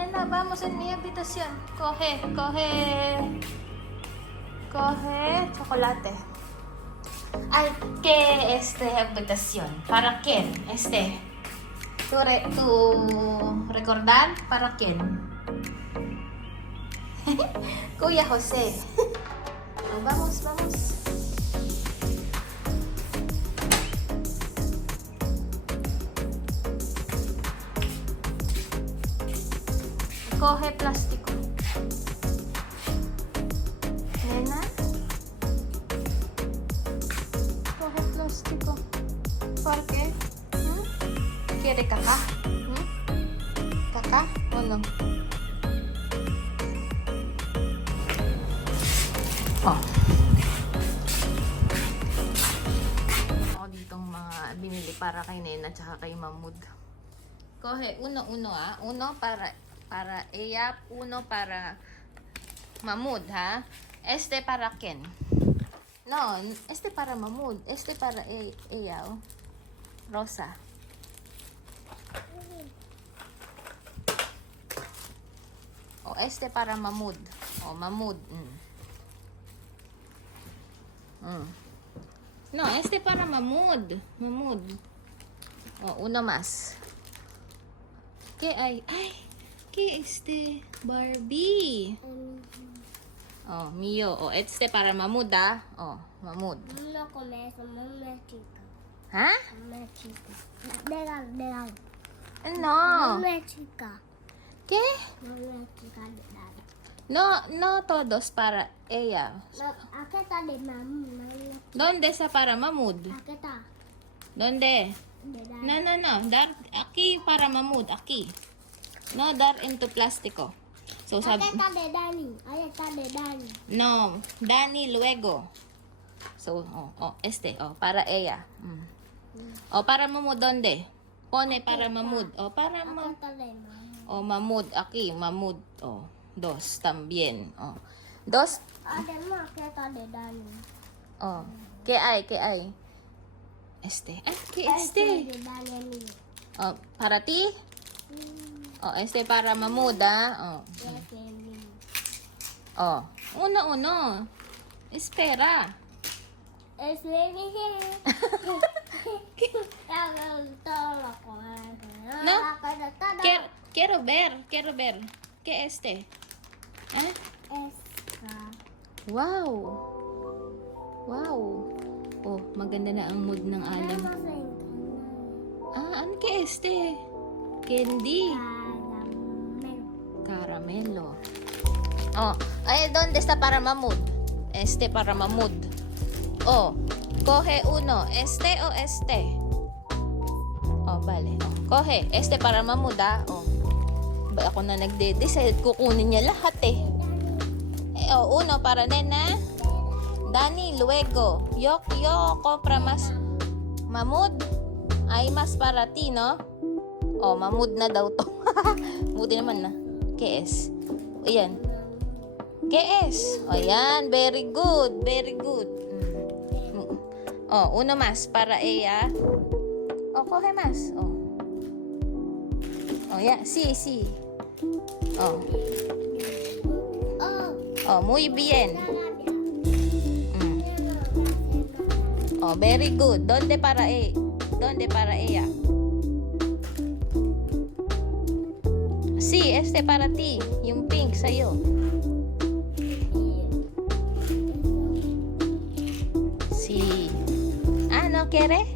Nena, vamos en mi habitación. Coge chocolate. Ay, ¿qué habitación? ¿Para quién? ¿Tu recordar? ¿Para quién? Kuya Jose. Oh, vamos. Coge plástico. Nena. Coge plástico. ¿Por qué? ¿Quiere caca? ¿Caca o no? Oh. Ako ditong mga binili para kay Nena tsaka kay Mahmoud. Coge uno ah. Uno para ella, uno para Mahmoud, ha? Para Ken. No, para Mahmoud. Para ella, oh. Rosa. O, para Mahmoud. O, Mahmoud. No, para Mahmoud. Mahmoud. O, uno más. ¿Qué hay? Ay, ¿qué Barbie? Oh, mío. O, para Mahmoud, ah. Oh, Mahmoud. No come eso, mamá chica. ¿Ha? Mamá chica. Regalo. No. Mamá chica. ¿Qué? Mamá chica de dada. No todos para ella. Aquí está de mamá. ¿Dónde está para Mahmoud? Aquí está. ¿Dónde? De dada. No. Dar aquí para Mahmoud, aquí. No dar into plástico. So Aquí está de Dani. Ahí está de Dani. no, Dani luego. So, para ella. O para Mahmoud, ¿dónde? Pone para Mahmoud. O para Aquí Mahmoud. está de mamá. O Mahmoud, aquí, Mahmoud. O, dos también. O, dos. Además, aquí está de Dani. Oh, ¿qué hay? ¿Qué hay? ¿Qué De Dani. Oh, para ti? Oh, para Mahmoud, ah. Oh. Uno. Espera. Es baby here. No. Quiero ver. ¿Qué ¿Eh? Wow. Oh, maganda na ang mood ng alam. Ano que Candy. Caramelo. Oh, ¿dónde está para Mahmoud? Para Mahmoud. Oh, coge uno. O Oh, vale. Oh, coge. Para Mahmoud, ah. Oh. Ba ako na nagde-decide. Kukunin niya lahat uno para Nena. Dani, luego. Yo compra más. Mahmoud. Ay, mas para ti, no? Oh, Mahmoud na daw to. Buti naman na. ¿Qué es? Ayan. ¿Qué es? O yan. Very good. Oh, uno más para ella. Oh, coge más. Oh, ya. Sí. Oh, muy bien. Oh, very good. ¿Dónde para ella? Sí, para ti. Yung pink sa'yo. Sí. ¿No quiere?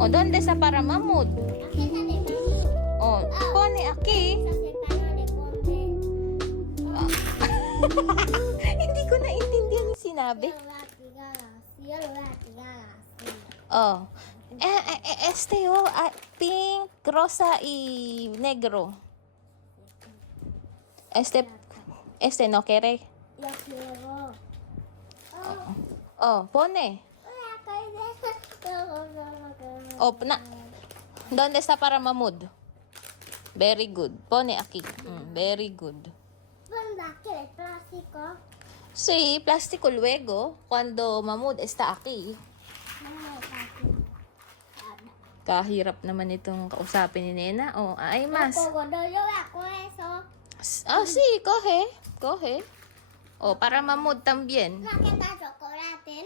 O, ¿dónde está para Mahmoud? Aquí está de mamá. O, pone aquí. Hindi ko naintindihan yung sinabi. Oh. Pink, rosa y negro. No quiere. Yo quiero. Oh, pone. Oh, ¿dónde está para Mahmoud? Very good. Pone aquí. Very good. ¿Dónde quieres plástico? Sí, plástico luego. Cuando Mahmoud está aquí. Kahirap naman itong kausapin ni Nena. Oh, ay mas. Cocodrilo ako eso. Ah, sí, coge. Oh, para mamud también. Nakita chocolate.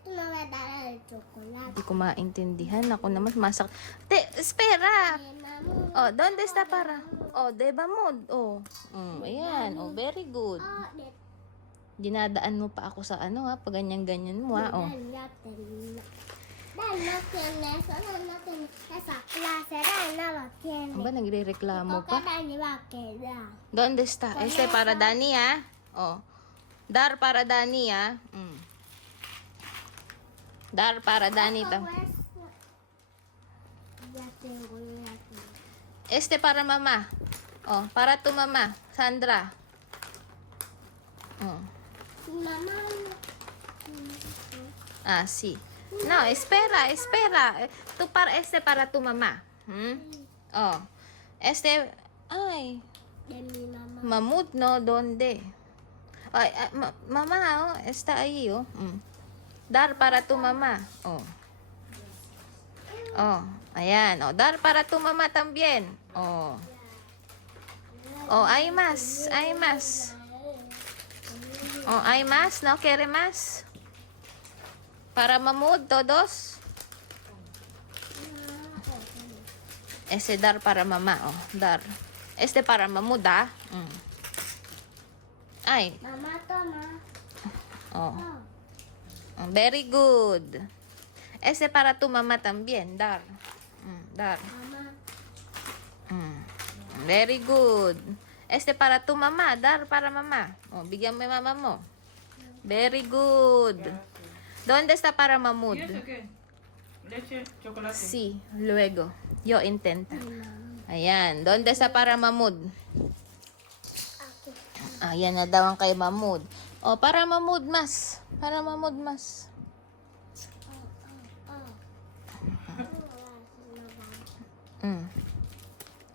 Tú no me darás el chocolate. Hindi ko maintindihan. Ako naman masak. Espera. Oh, ¿dónde está para? Oh, de mamud. Oh. Ayan. Oh, very good. Dinadaan mo pa ako sa ano ha, pag ganyan-ganyan mo ha. Oh. Dahil no tiene eso, no tiene esa clase, dahil no lo tiene. Aba, nagre-reklamo Porque pa. Dani va a quedar. ¿Dónde está? Este para Dani ha. Oh. Dar para Dani ha. Dar para Dani. Ya tengo. Este para mamá. Oh, para tu mamá, Sandra. Oh. Mamá, Ah, sí. No, espera. Tú este para tu mamá. Oh. Este, ay, de mi mamá. mamut no, ¿dónde? Ay, mamá, oh, está ahí, oh. Dar para tu mamá. Oh. Oh, ayan, oh. Dar para tu mamá también. Oh. Oh, hay más. Oh, hay más, ¿no quiere más? Para mamud, todos. Ese dar para mamá, oh, dar. Este para mamud, ah. Ay, Mamá, toma. oh. Oh. Very good. Ese para tu mamá también, dar. Dar. Mamá. Very good. Este para tu mamá, dar para mamá. Oh, bigyan mo yung mama mo. Very good. ¿Dónde está para mamud? ¿Y eso qué? Leche, chocolate. Sí, luego. Yo intenta. Ayan. ¿Dónde está para mamud? Aquí. Ayan na daw ang kay mamud. O, para mamud mas. Para mamud mas.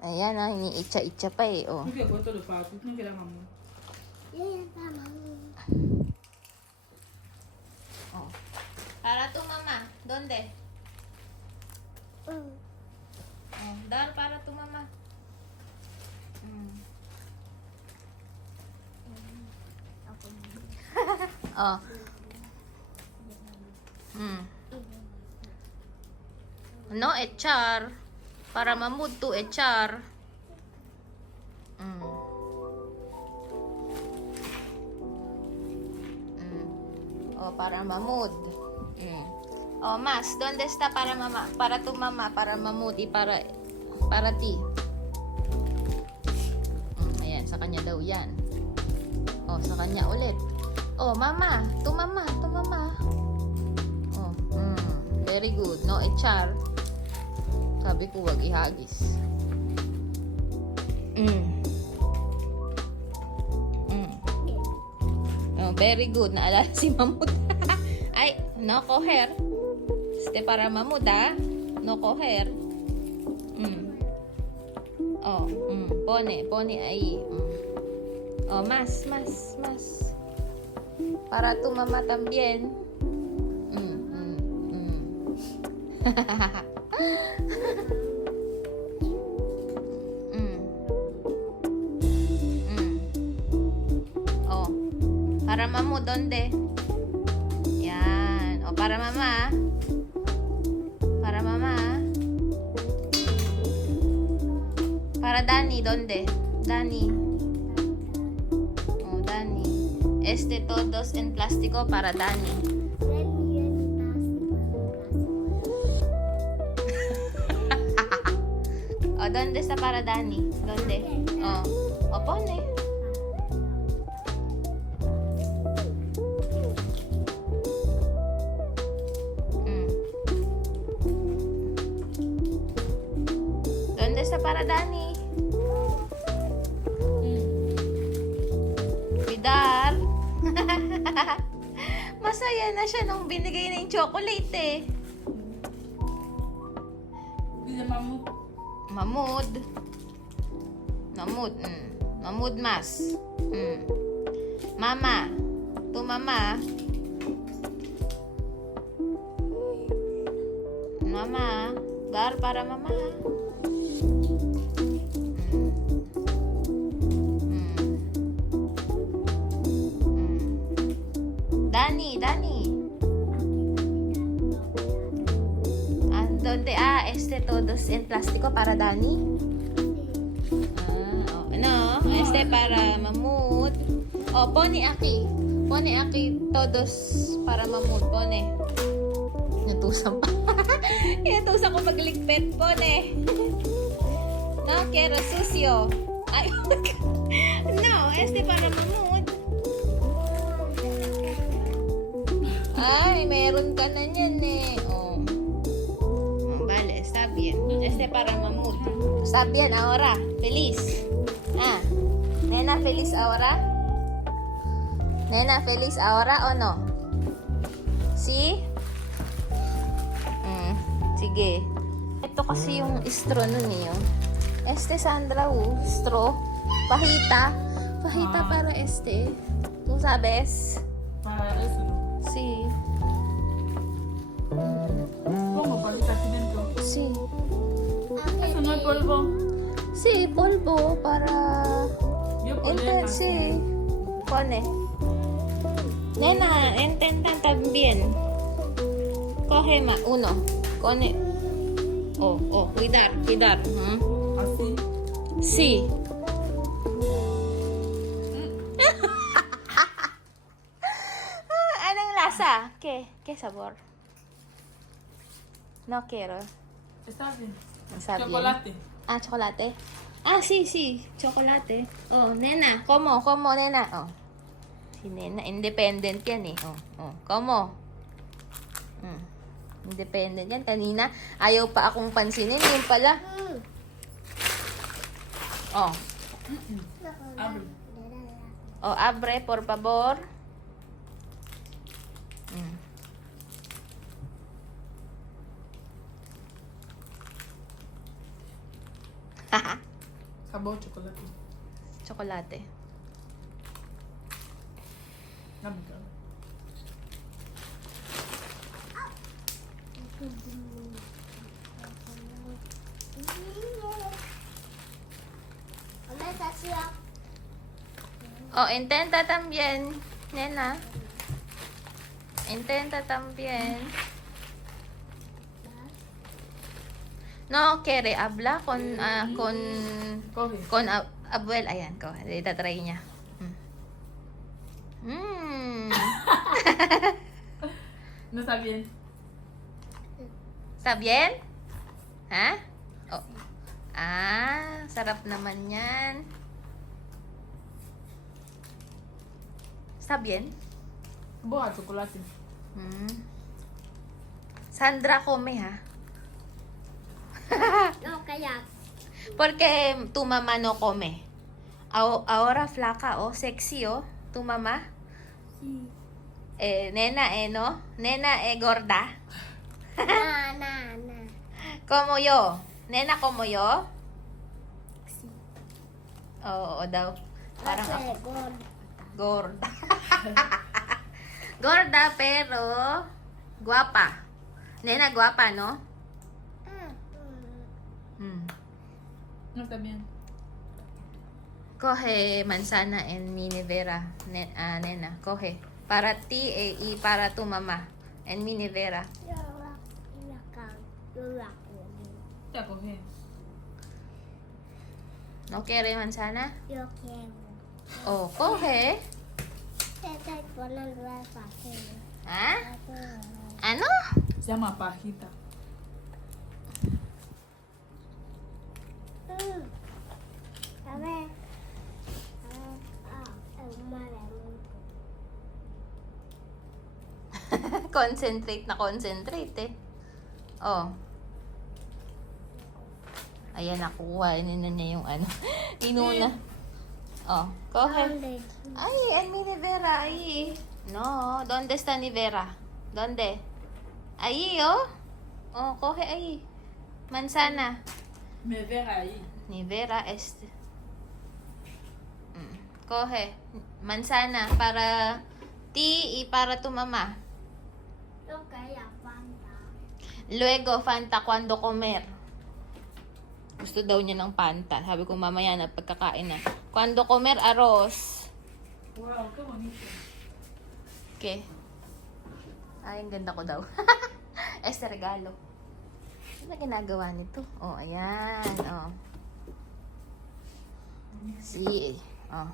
Ayan ah, iniitsa-itsa pa eh. Oh. ¿Tú qué puesto lo fácil? ¿Tú no quieres mamá? Oh. Para tu mamá. ¿Dónde? Oh, dar para tu mamá. Oh. No echar. Para mamud to echar. Oh, para mamud. Oh, mas, ¿dónde está para mamá? Para tu mamá, para mamud y para ti. Ayan, sa kanya daw yan. Oh, sa kanya ulit. Oh, mama. Tu mama. Oh, very good. No echar. Sabi ko, wag ihagis. Oh, very good. Naalala si mamut. Ay, no coger. Este para mamut, ah. No coger. Oh, pone ahí. Oh, más. Para tu mamá también. Oh, para mamu, ¿dónde? Yan. O, para mama. Para mama. Para Dani, ¿dónde? Dani. Oh, Dani. Este todos en plástico para Dani. O, ¿dónde está para Dani? ¿Dónde? O pone. ¿Dónde está para Dani? Vidar. Masaya na siya nung binigay na yung chocolate eh. Dice mamá. Mamud. Mamud mas. Mama. Tu mama. Mama. Dar para mama. Dani, Dani. Ah, donde? Ah, todos en plástico para Dani. Ah, oh, ano? Para Mamut. Oh, pone aquí. Pone aquí todos para Mamut. Pone. Natusan pa. Natusan ko magligpit. Pone. No, quiero sucio. Ay, no, para Mamut. Ay, meron ka na niyan eh. Oh. Vale, está bien. Para Mamut. Está bien ahora. Feliz. Ah. Nena, feliz ahora? Nena, feliz ahora o no? Si? Sige. Ito kasi yung straw nun eh. Sandra, straw. Pahita. Pahita para ¿Tú sabes? Para eso, ¿no? Sí. Pongo palita aquí dentro. Sí. Eso no es polvo. Sí, polvo para... Yo pondré aquí. Sí. Pone. Nena, intentan también. Coge uno. Pone. Cuidar. Así. Sí. Anong lasa? ¿Qué sabor? No quiero. Está bien. Está bien. Chocolate. Ah, chocolate. Ah, sí, chocolate. Oh, nena, como, nena. Oh. Si nena, independent yan eh. Como. Independent yan. Kanina, ayaw pa akong pansinin. Yun pala. Oh. Abre. Oh, abre, por favor. Sabor chocolate. Chocolate. Dame, dame. Oh, intenta también, nena. Intenta también. No quiere habla con Coge. abuel. Ayan, ko. Itatry niya. No está bien. Está bien? Ha? Oh. Ah, sarap naman yan. Está bien? Sabor a chocolate. Sandra come, ha? No, kaya. Porque tu mamá no come. Ahora flaca, sexy, tu mamá. Sí. Nena, no? Nena, gorda. Na. Como yo. Nena, como yo? Sí. Oo daw. Parang ako. God. Gorda. Gorda, pero guapa. Nena, guapa, no? No está bien. Coge manzana en mi nevera, nena. Coge. Para ti y para tu mamá. En mi nevera. Ya cogí. ¿No quiere manzana? Yo quiero. Oh, coge. Estoy poniendo el papel. ¿Ah? Ano? Se llama pajita. A ver. Concentrate na concentrate eh. Oh. Ayan, nakuha. Inina niya yung ano. Inuna. Oh, coge. Ay, en mi nevera, ahí. No, ¿dónde está nevera? ¿Dónde? Ahí, oh. Oh, coge ahí. Manzana. Me ve ahí. Nevera, Coge. Manzana para ti y para tu mamá. Yo quería Fanta. Luego, Fanta, cuando comer? Gusto daw niya ng Fanta. Sabi ko, mamaya na, pagkakain na. Cuando comer, arroz. Wow, qué bonito. Okay. Ay, ang ganda ko daw. Este regalo. Ano na ginagawa nito? Oh, ayan. Oh. Si, oh.